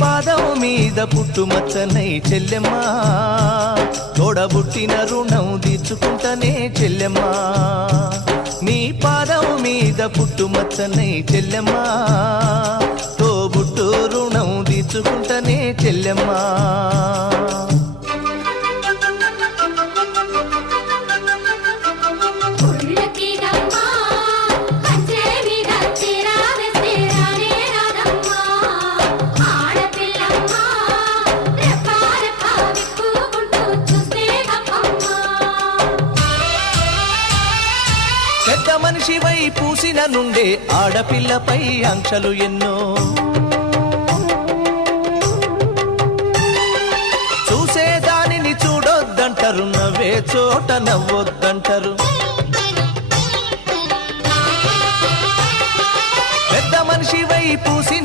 పాదం మీద పుట్టుమచ్చనై చెల్లెమ్మా తోడబుట్టిన రుణం తీర్చుకుంటనే చెల్లెమ్మా నీ పాదం మీద పుట్టుమచ్చనై చెల్లెమ్మా తోబుట్టు రుణం తీర్చుకుంటనే చెల్లెమ్మా పెద్ద మనిషివై పూసిన నుండే ఆడపిల్లపై ఆంక్షలు ఎన్నో చూసేదానిని చూడొద్దంటారు నవ్వే చోట నవ్వొద్దంటారు పెద్ద మనిషివై పూసిన